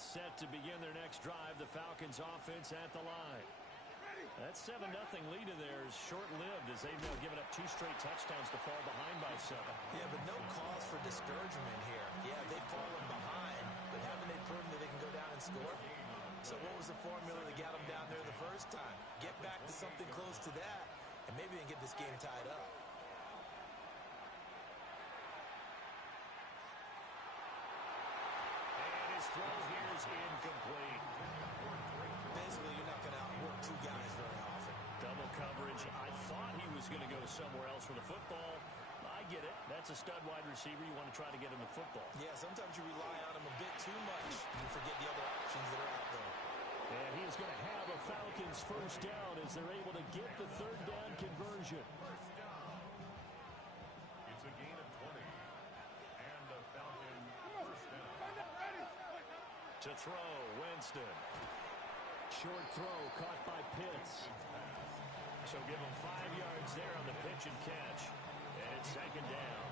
timeout set to begin their next drive. The Falcons offense at the line. That 7-0 lead of theirs short-lived as they've now given up 2 straight touchdowns to fall behind by 7. Yeah, but no cause for discouragement here. Yeah, they've fallen behind, but haven't they proven that they can go down and score? So what was the formula that got them down there the first time? Get back to something close to that, and maybe they can get this game tied up. And his throw here is incomplete. Basically, you're not going to outwork 2 guys very often. Double coverage. I thought he was going to go somewhere else for the football. I get it. That's a stud wide receiver. You want to try to get him the football. Yeah, sometimes you rely on him a bit too much. You forget the other options that are out there. And he is going to have a Falcons first down as they're able to get the 3rd down conversion. First down. It's a gain of 20. And the Falcons first down. To throw, Winston. Short throw caught by Pitts. So give him 5 yards there on the pitch and catch. And it's 2nd down.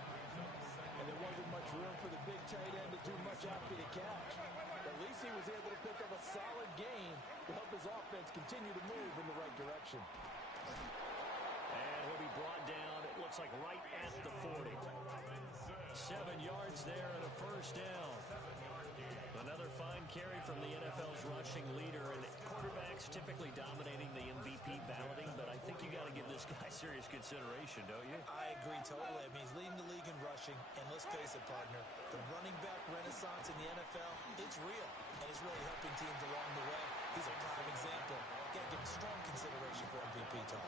And there wasn't much room for the big tight end to do much after the catch. But at least he was able to pick up a solid gain to help his offense continue to move in the right direction. And he'll be brought down, it looks like right at the 40. 7 yards there and a first down. Another fine carry from the NFL's rushing leader, and quarterbacks typically dominating the MVP balloting, but I think you got to give this guy serious consideration, don't you? I agree totally. I mean, he's leading the league in rushing, and let's face it, partner, the running back renaissance in the NFL, it's real, and it's really helping teams along the way. He's a prime example. Got to give him strong consideration for MVP talk.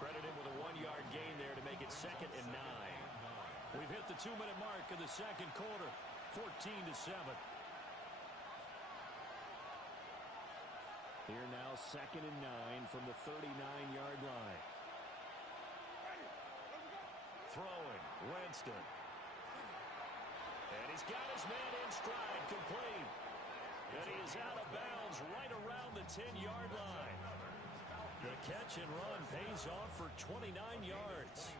Credit him with a 1-yard gain there to make it 2nd and 9. We've hit the 2-minute mark of the 2nd quarter. 14-7. Here now 2nd and 9 from the 39-yard line. Throwing, Winston. And he's got his man in stride, complete. And he is out of bounds right around the 10-yard line. The catch and run pays off for 29 yards.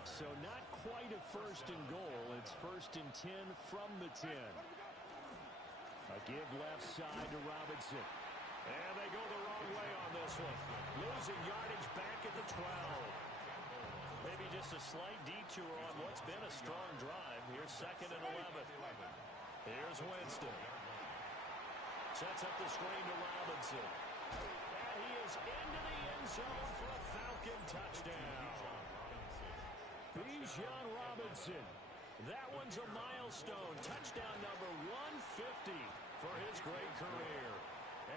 So not quite a 1st and goal. It's 1st and 10 from the 10. A give left side to Robinson. And they go the wrong way on this one. Losing yardage back at the 12. Maybe just a slight detour on what's been a strong drive. Here's 2nd and 11. Here's Winston. Sets up the screen to Robinson. And he is into the end zone for a Falcon touchdown. Bijan Robinson. That one's a milestone. Touchdown number 150 for his great career.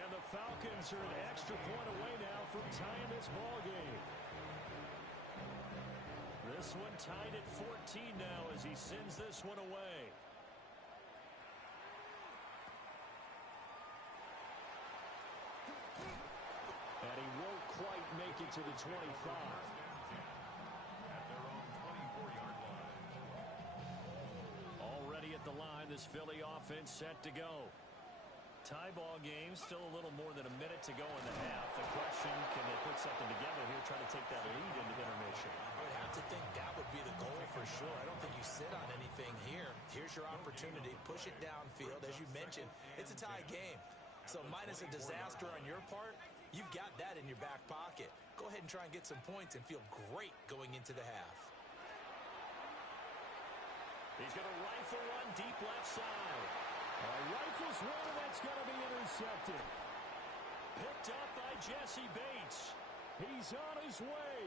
And the Falcons are an extra point away now from tying this ball game. This one tied at 14 now as he sends this one away. And he won't quite make it to the 25. Already at the line, this Philly offense set to go. Tie ball game, still a little more than a minute to go in the half. The question, can they put something together here, try to take that lead into intermission? I would have to think that would be the goal for sure. I don't think you sit on anything here. Here's your opportunity. Push it downfield. As you mentioned, it's a tie game. So minus a disaster on your part, you've got that in your back pocket. Go ahead and try and get some points and feel great going into the half. He's going to rifle one deep left side. Rifles one, and that's going to be intercepted. Picked up by Jesse Bates. He's on his way.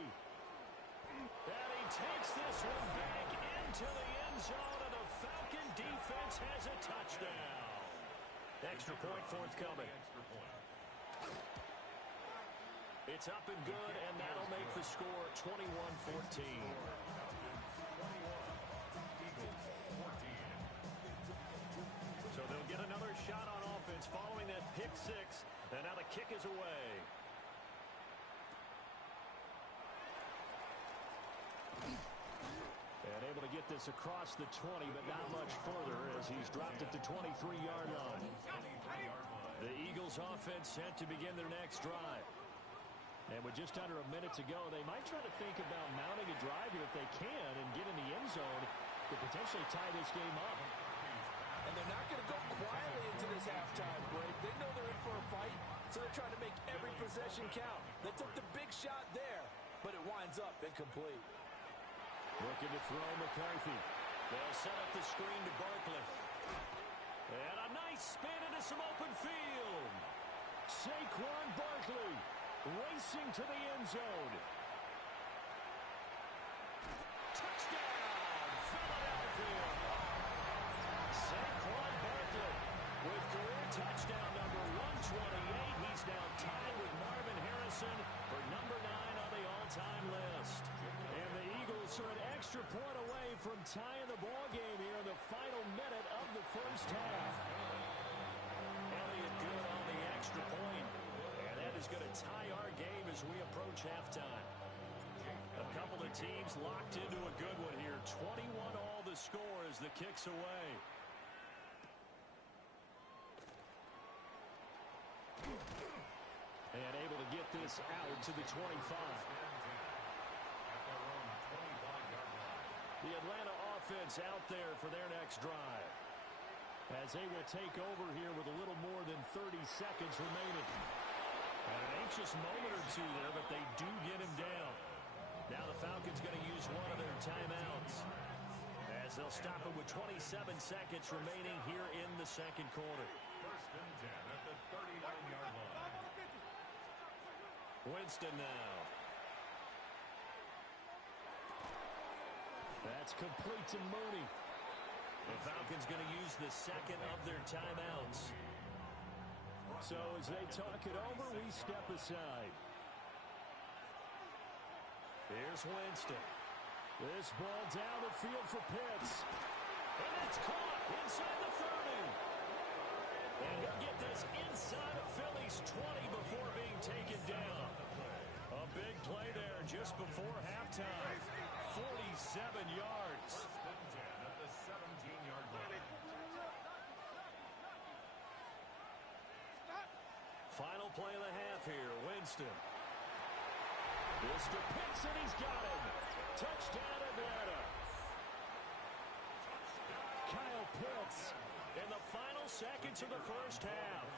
And he takes this one back into the end zone, and the Falcon defense has a touchdown. Extra point forthcoming. It's up and good, and that'll make the score 21-14. So they'll get another shot on offense following that pick six. And now the kick is away. And able to get this across the 20, but not much further as he's dropped at the 23-yard line. The Eagles offense set to begin their next drive. And with just under a minute to go, they might try to think about mounting a drive here if they can and get in the end zone to potentially tie this game up. And they're not going to go quietly into this halftime break. They know they're in for a fight, so they're trying to make every possession count. They took the big shot there, but it winds up incomplete. Looking to throw McCarthy. They'll set up the screen to Barkley. And a nice spin into some open field. Saquon Barkley racing to the end zone. Touchdown, Philadelphia. Saquon Barkley with career touchdown number 128. He's now tied with Marvin Harrison for number 9 on the all-time list. And the Eagles are an extra point away from tying the ball game here in the final minute of the first half. Elliott good on the extra point. And that is going to tie our game as we approach halftime. A couple of teams locked into a good one here. 21-all the score as the kick's away. And able to get this out to the 25. The Atlanta offense out there for their next drive. As they will take over here with a little more than 30 seconds remaining. And an anxious moment or two there, but they do get him down. Now the Falcons going to use one of their timeouts. As they'll stop it with 27 seconds remaining here in the second quarter. First and 10 at the 39-yard line. Winston now. That's complete to Mooney. The Falcons going to use the second of their timeouts. So as they talk it over, we step aside. Here's Winston. This ball down the field for Pitts. And it's caught inside the 30. And he'll get this inside of Philly's 20 before being taken down. A big play there just before halftime. 47 yards. First and 10 at the 17-yard line. Final play of the half here. Winston. This to Pitts, and he's got him. Touchdown, Atlanta. Kyle Pitts in the final seconds of the first half.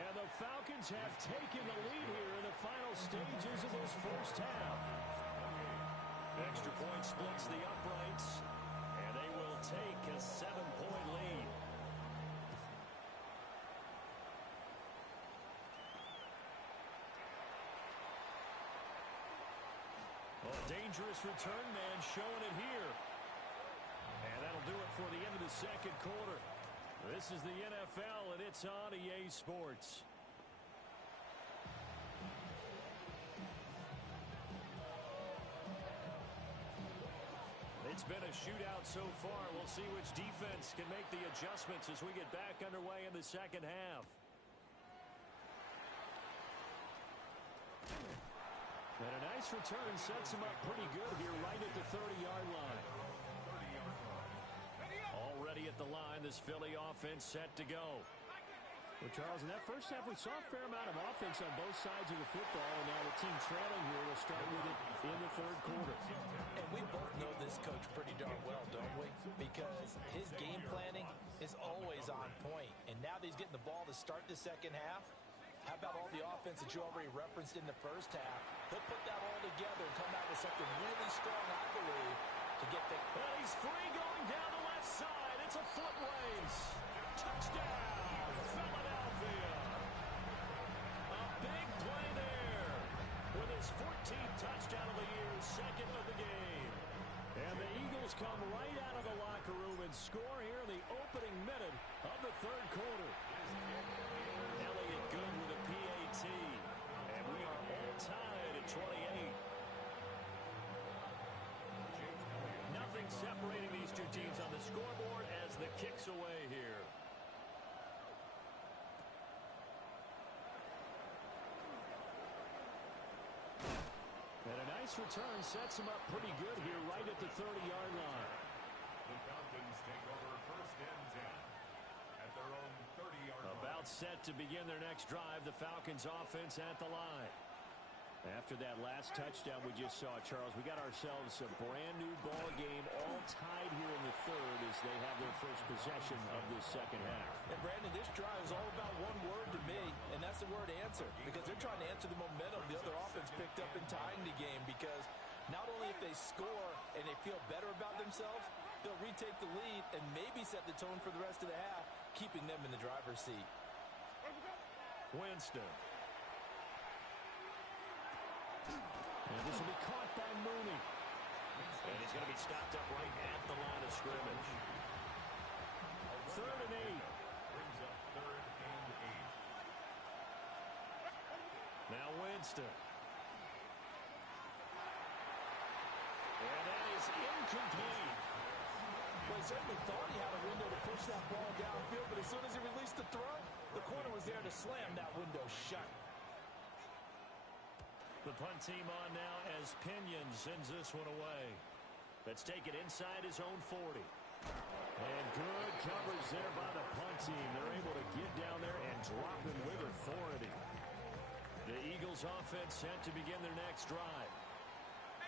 And the Falcons have taken the lead here in the final stages of this first half. Extra point splits the uprights, and they will take a 7-point lead. A dangerous return man showing it here. And that'll do it for the end of the second quarter. This is the NFL, and it's on EA Sports. It's been a shootout so far. We'll see which defense can make the adjustments as we get back underway in the second half. And a nice return sets him up pretty good here right at the 30-yard line. Already at the line, this Philly offense set to go. Well, Charles, in that first half, we saw a fair amount of offense on both sides of the football, and now the team trailing here will start with it in the third quarter. And we both know this coach pretty darn well, don't we? Because his game planning is always on point. And now that he's getting the ball to start the second half, how about all the offense that you already referenced in the first half? He'll put that all together and come out with something really strong, I believe, to get the... And he's free going down the left side. It's a foot race. Touchdown, Philadelphia. A big play there with his 14th touchdown of the year, second of the game. And the Eagles come right out of the locker room and score here in the opening minute of the third quarter. Elliott good with a PAT. And we are all tied at 28. Nothing separating these two teams on the scoreboard as the kick's away here. And a nice return sets him up pretty good here right at the 30-yard line. The Falcons take over first and 10 at their own 30-yard line. About set to begin their next drive, the Falcons offense at the line. After that last touchdown we just saw, Charles, we got ourselves a brand new ball game, all tied here in the third as they have their first possession of this second half. And Brandon, this drive is all about one word to me, and that's the word answer, because they're trying to answer the momentum the other offense picked up in tying the game, because not only if they score and they feel better about themselves, they'll retake the lead and maybe set the tone for the rest of the half, keeping them in the driver's seat. Winston. And this will be caught by Mooney. And he's going to be stopped up right at the line of scrimmage. 3rd and 8. Brings up 3rd and 8. Now Winston. And that is incomplete. Well, he certainly thought he had a window to push that ball downfield, but as soon as he released the throw, the corner was there to slam that window shut. The punt team on now as Pinion sends this one away. Let's take it inside his own 40. And good coverage there by the punt team. They're able to get down there and drop him with authority. The Eagles offense set to begin their next drive.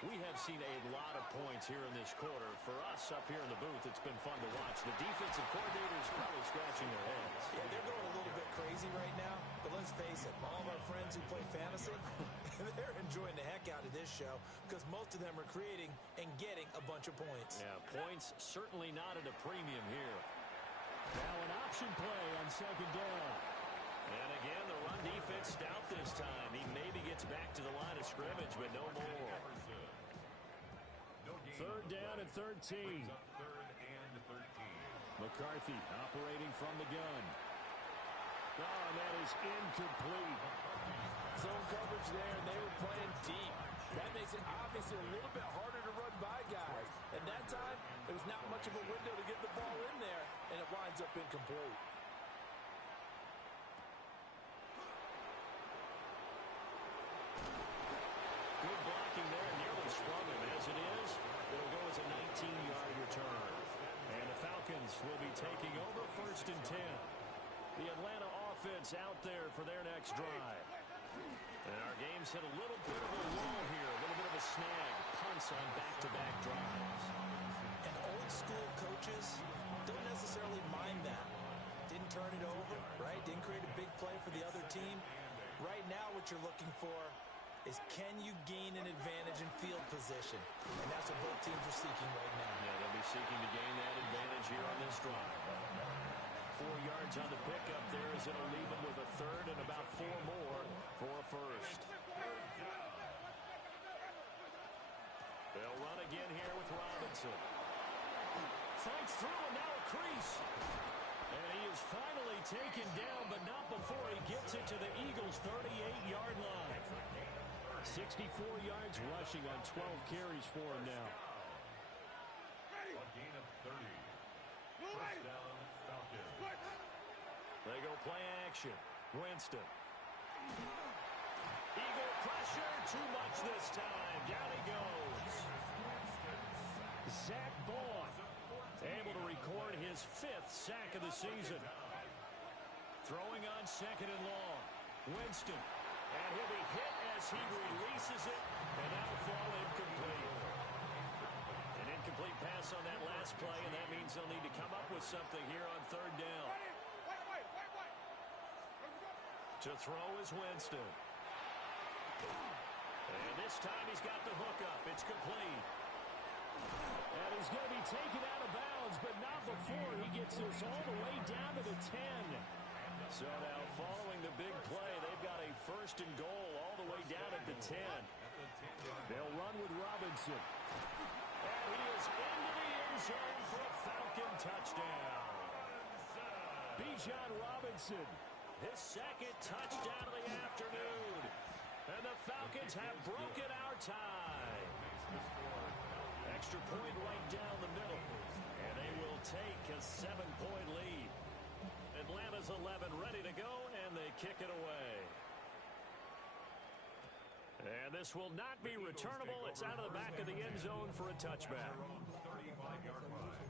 We have seen a lot of points here in this quarter. For us up here in the booth, it's been fun to watch. The defensive coordinators probably scratching their heads. Yeah, they're going a little bit crazy right now, but let's face it, all of our friends who play fantasy, they're enjoying the heck out of this show because most of them are creating and getting a bunch of points. Yeah, points certainly not at a premium here. Now an option play on 2nd down. And again, the run defense stout this time. He maybe gets back to the line of scrimmage, but no more. 3rd down and 13. 3rd and 13. McCarthy operating from the gun. Oh, and that is incomplete. Zone coverage there, and they were playing deep. That makes it obviously a little bit harder to run by guys. At that time, there was not much of a window to get the ball in there, and it winds up incomplete. Good blocking there, nearly sprung him. As it is, it'll go as a 19-yard return. And the Falcons will be taking over 1st and 10. The Atlanta offense out there for their next drive. And our game's hit a little bit of a lull here, a little bit of a snag. Punts on back-to-back drives. And old school coaches don't necessarily mind that. Didn't turn it over, right? Didn't create a big play for the other team. Right now what you're looking for is can you gain an advantage in field position? And that's what both teams are seeking right now. Yeah, they'll be seeking to gain that advantage here on this drive. 4 yards on the pickup there as it'll leave them with a 3rd and about 4 more for a 1st. They'll run again here with Robinson. Fights through and now a crease. And he is finally taken down, but not before he gets it to the Eagles' 38-yard line. 64 yards rushing on 12 carries for him now. A gain of 30. 1st down, Falcons. They go play action. Winston. Eagle pressure. Too much this time. Down he goes. Zach Baun able to record his 5th sack of the season. Throwing on 2nd and long. Winston. And he'll be hit as he releases it. And that'll fall incomplete. An incomplete pass on that last play, and that means they'll need to come up with something here on 3rd down. To throw is Winston. And this time he's got the hook up. It's complete. And he's going to be taken out of bounds, but not before he gets this all the way down to the 10. So now following the big play, they've got a 1st and goal all the way down at the 10. They'll run with Robinson. And he is into the end zone for a Falcon touchdown. Bijan Robinson, his 2nd touchdown of the afternoon. And the Falcons have broken our tie. Extra point right down the middle. And they will take a 7-point lead. Atlanta's 11 ready to go, and they kick it away. And this will not be returnable. It's out of the back of the end zone for a touchback. 35-yard line.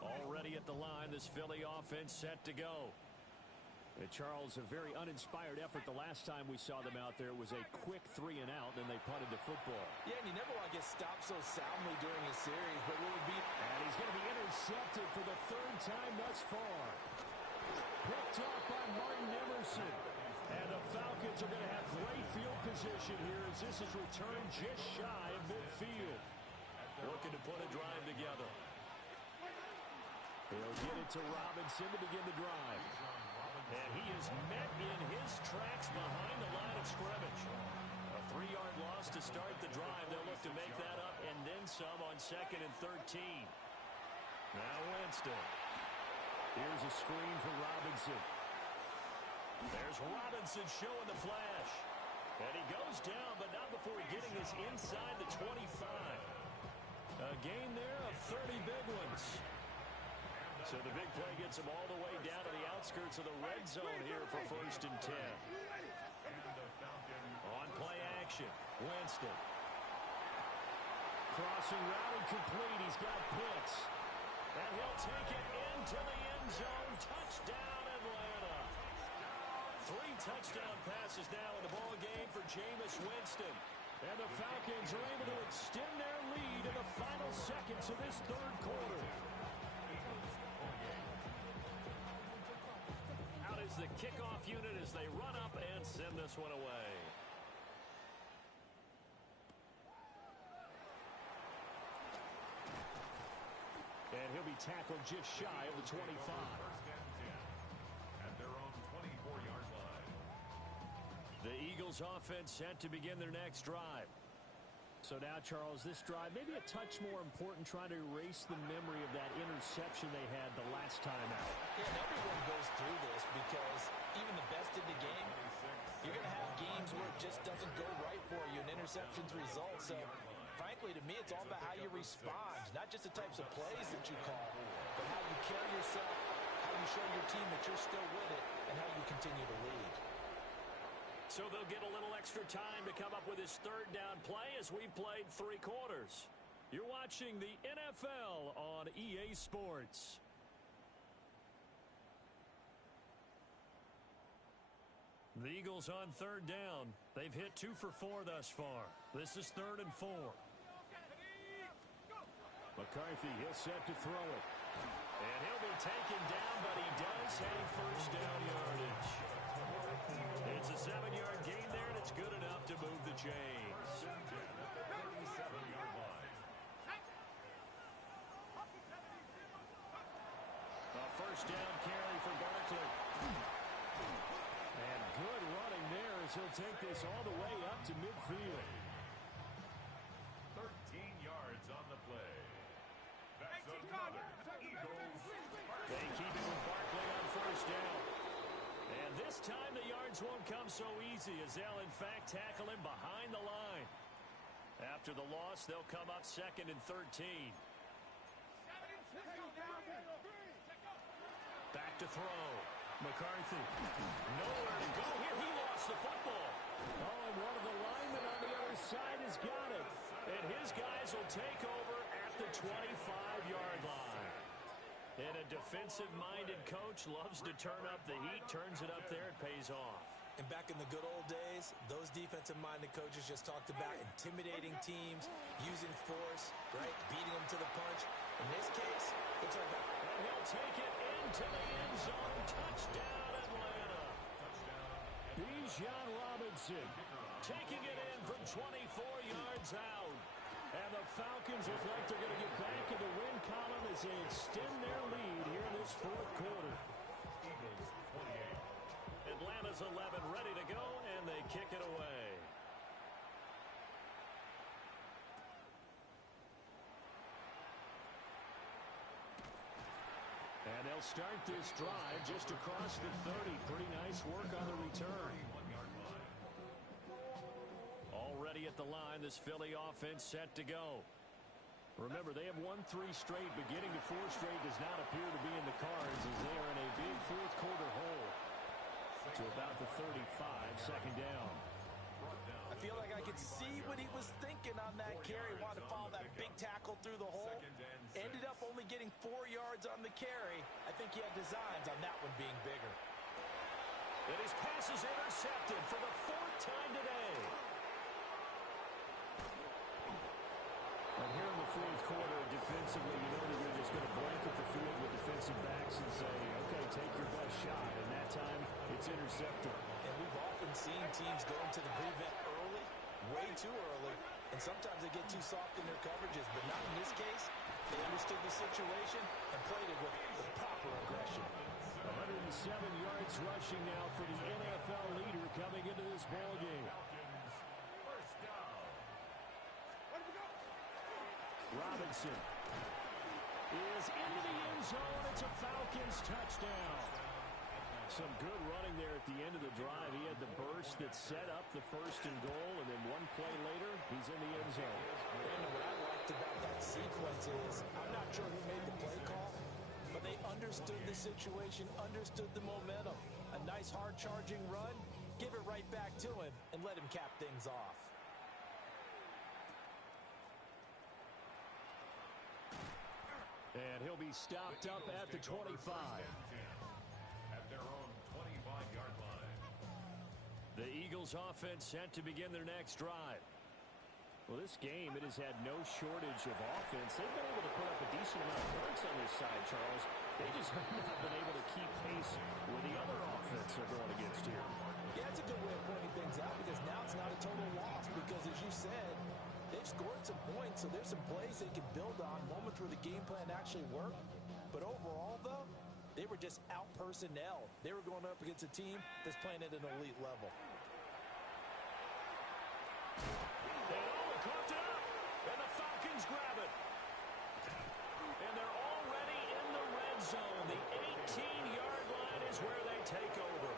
Already at the line, this Philly offense set to go. Charles, a very uninspired effort the last time we saw them out there. It was a quick 3 and out, and they punted the football. Yeah, and you never want to get stopped so soundly during a series, but will it be? And he's going to be intercepted for the 3rd time thus far. Picked off by Martin Emerson. And the Falcons are going to have great field position here as this is returned just shy of midfield. Looking to put a drive together. He'll get it to Robinson to begin the drive. And he is met in his tracks behind the line of scrimmage. A 3-yard loss to start the drive. They'll look to make that up and then some on 2nd and 13. Now Winston. Here's a screen for Robinson. There's Robinson showing the flash. And he goes down, but not before getting us inside the 25. A gain there of 30 big ones. So the big play gets him all the way down to the outskirts of the red zone here for 1st and 10. On play action, Winston. Crossing route incomplete. He's got Pitts. And he'll take it into the end zone. Touchdown, Atlanta. 3 touchdown passes now in the ball game for Jameis Winston. And the Falcons are able to extend their lead in the final seconds of this 3rd quarter. Out is the kickoff unit as they run up and send this one away. And he'll be tackled just shy of the 25. At their own 24-yard line. The Eagles offense set to begin their next drive. So now, Charles, this drive maybe a touch more important, trying to erase the memory of that interception they had the last time out. Yeah, and everyone goes through this because even the best in the game, you're going to have games where it just doesn't go right for you, and interceptions result. So, frankly, to me, it's all about how you respond, not just the types of plays that you call, but how you carry yourself, how you show your team that you're still with it, and how you continue to lead. So they'll get a little extra time to come up with his 3rd down play as we've played 3 quarters. You're watching the NFL on EA Sports. The Eagles on 3rd down. They've hit 2 for 4 thus far. This is 3rd and 4. McCarthy, he'll set to throw it. And he'll be taken down, but he does have 1st down yardage. It's a 7-yard gain there, and it's good enough to move the chains. 37-yard line. A 1st down carry for Barkley. And good running there as he'll take this all the way up to midfield. 13 yards on the play. That's another Eagles. They keep it with Barkley on 1st down. And this time the yards won't come so easy as they'll in fact tackle him behind the line. After the loss, they'll come up 2nd and 13. Back to throw. McCarthy. Nowhere to go here. He lost the football. Oh, and one of the linemen on the other side has got it. And his guys will take over at the 25-yard line. And a defensive-minded coach loves to turn up the heat, turns it up there, it pays off. And back in the good old days, those defensive-minded coaches just talked about intimidating teams, using force, right, beating them to the punch. In this case, it's like that. And he'll take it into the end zone. Touchdown, Atlanta. Bijan Robinson taking it in from 24 yards out. And the Falcons look like they're going to get back in the win column as they extend their lead here in this 4th quarter. Eagles 28. Atlanta's 11 ready to go, and they kick it away. And they'll start this drive just across the 30. Pretty nice work on the return. Already at the line, this Philly offense set to go. Remember, they have won 3 straight. Beginning to 4 straight does not appear to be in the cards as they are in a big 4th quarter hole to about the 35, 2nd down. I feel like I could see what he was thinking on that carry. Wanted to follow that big tackle through the hole. Ended up only getting 4 yards on the carry. I think he had designs on that one being bigger. And his pass is intercepted for the fourth time today. And here in the fourth quarter, defensively, you know that you're just going to blanket the field with defensive backs and say, okay, take your best shot. And that time, it's intercepted. And we've often seen teams go into the prevent early, way too early, and sometimes they get too soft in their coverages, but not in this case. They understood the situation and played it with the proper aggression. 107 yards rushing now for the NFL leader coming into this ballgame. First down. Robinson is into the end zone. It's a Falcons touchdown. Some good running there at the end of the drive. He had the burst that set up the first and goal, and then one play later, he's in the end zone. And what I liked about that sequence is, I'm not sure who made the play call, but they understood the situation, understood the momentum. A nice hard-charging run, give it right back to him, and let him cap things off. And he'll be stopped up at the 25. At their own 25-yard line. The Eagles offense set to begin their next drive. Well, this game, it has had no shortage of offense. They've been able to put up a decent amount of points on this side, Charles. They just have not been able to keep pace with the other offense they're going against here. Yeah, it's a good way of pointing things out because now it's not a total loss because, as you said, they've scored some points, so there's some plays they can build on, moments where the game plan actually worked. But overall, though, they were just out personnel. They were going up against a team that's playing at an elite level. Coughed it up, and the Falcons grab it. And they're already in the red zone. The 18-yard line is where they take over.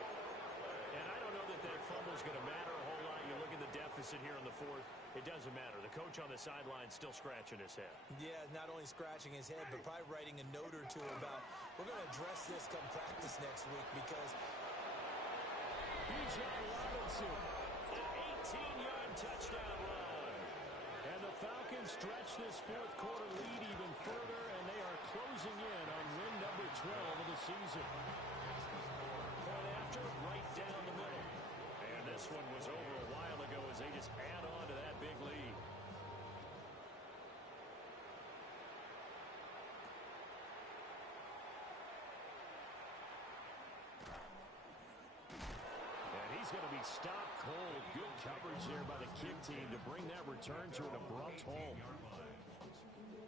And I don't know that that fumble's going to matter a whole lot. You look at the deficit here in the fourth. It doesn't matter. The coach on the sideline still scratching his head. Yeah, not only scratching his head, but probably writing a note or two about, we're going to address this come practice next week because Bijan Robinson, an 18-yard touchdown run. And the Falcons stretch this fourth quarter lead even further, and they are closing in on win number 12 of the season. Point after, right down the middle. And this one was over a while ago as they just add on to that big lead. He's going to be stopped cold. Good coverage there by the kick team to bring that return to an abrupt halt.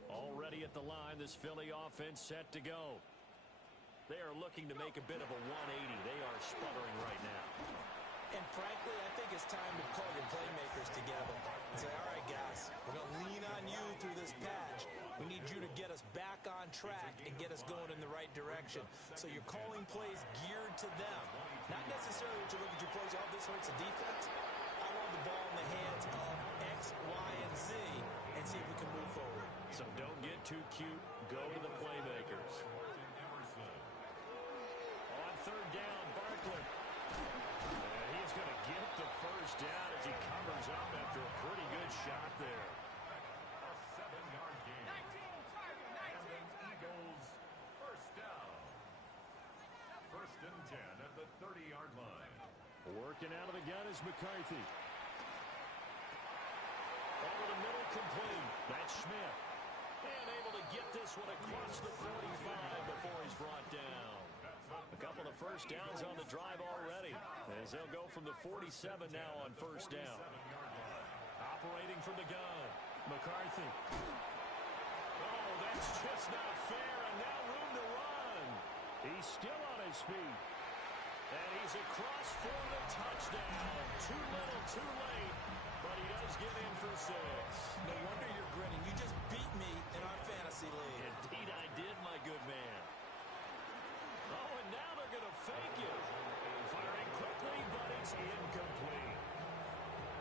Already at the line, this Philly offense set to go. They are looking to make a bit of a 180. They are sputtering right now. And frankly, I think it's time to call your playmakers together and say, all right, guys, we're going to lean on you through this patch. We need you to get us back on track and get us going in the right direction. So you're calling plays geared to them. Not necessarily that you look at your plays, oh, this hurts the defense. I want the ball in the hands of X, Y, and Z and see if we can move forward. So don't get too cute. Go to the playmakers. On third down, Barkley. He's going to get the first down as he covers up after a pretty good shot there. A 7-yard gain. And then Eagles first down. First and 10 at the 30-yard line. Working out of the gun is McCarthy. Over the middle, complete. That's Smith. And able to get this one across the 45 before he's brought down. A couple of first downs on the drive already, as they'll go from the 47 now on first down. Operating from the gun, McCarthy. Oh, that's just not fair, and now room to run. He's still on his feet. And he's across for the touchdown. Too little, too late, but he does get in for 6. No wonder you're grinning. You just beat me in our fantasy league. Indeed I did, my good man. Oh, and now they're going to fake it. Firing quickly, but it's incomplete.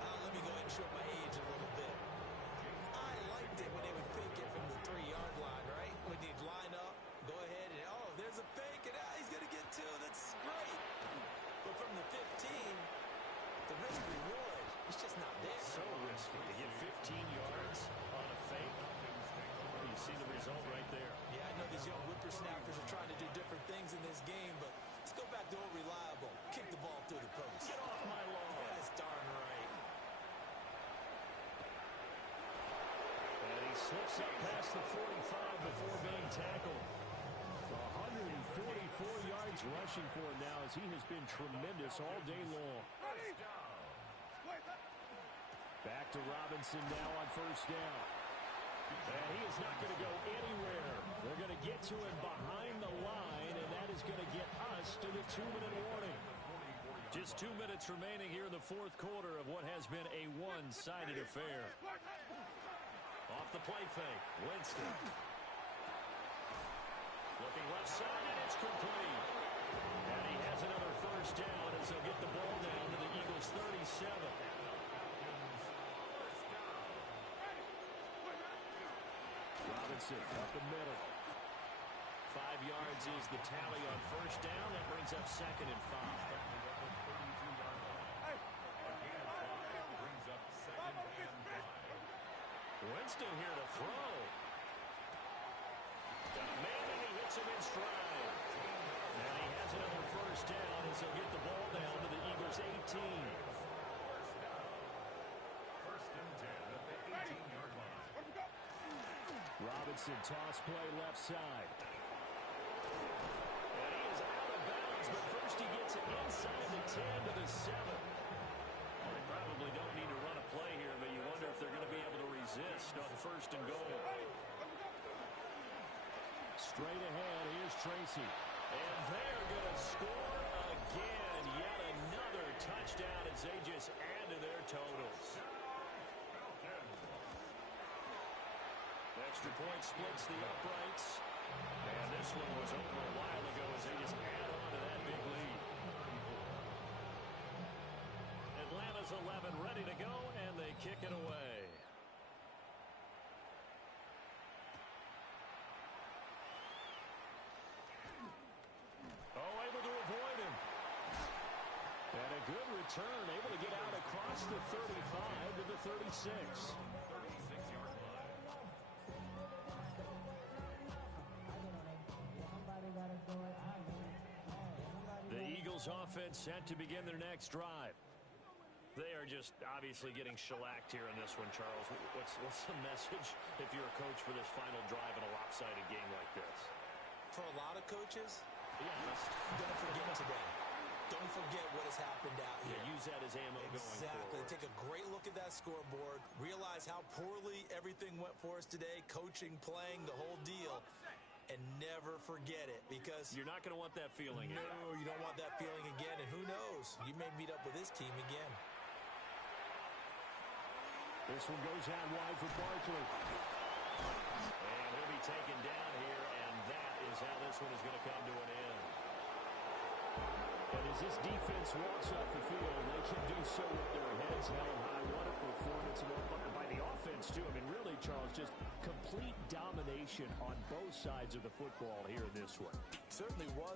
Let me go ahead and show my age a little bit. I liked it when they would fake it from the 3-yard line, right? When they'd line up, go ahead, and oh, there's a fake, and he's going to get 2. That's great. But from the 15, the risk reward is just not Slips up past the 45 before being tackled. 144 yards rushing for him now as he has been tremendous all day long. Back to Robinson now on first down. And he is not going to go anywhere. They're going to get to him behind the line, and that is going to get us to the 2-minute warning. Just 2 minutes remaining here in the fourth quarter of what has been a one-sided affair. Off the play fake, Winston. Looking left side, and it's complete. And he has another first down as they'll get the ball down to the Eagles' 37. Robinson up the middle. 5 yards is the tally on first down. That brings up 2nd and 5. Winston here to throw. Got a man, and he hits him in stride. And he has another first down as he'll get the ball down to the Eagles' 18. First and 10 at the 18-yard line. Robinson toss play left side. And he is out of bounds, but first he gets it inside the 10 to the 7. They probably don't need to run a play here, but you wonder if they're going to be able to resist on first and goal. Straight ahead, here's Tracy. And they're going to score again. Yet another touchdown as they just add to their totals. Extra point splits the uprights. And this one was over a while ago as they just add on to that big lead. Atlanta's 11 ready to go, and they kick it away. Oh, able to avoid him. And a good return, able to get out across the 35 to the 36. 36-yard line. The Eagles offense set to begin their next drive. They are just obviously getting shellacked here in this one, Charles. What's the message if you're a coach for this final drive in a lopsided game like this? For a lot of coaches, Be honest. don't forget today. Don't forget what has happened out here. Yeah, use that as ammo going Exactly. forward. Take a great look at that scoreboard. Realize how poorly everything went for us today. Coaching, playing, the whole deal. And never forget it, because You're not going to want that feeling. no, you don't want that feeling again. And who knows? You may meet up with this team again. This one goes out wide for Barkley. And he'll be taken down here, and that is how this one is going to come to an end. And as this defense walks off the field, they can do so with their heads held high. What a performance by the offense, too. I mean, really, Charles, just complete domination on both sides of the football here in this one. Certainly was.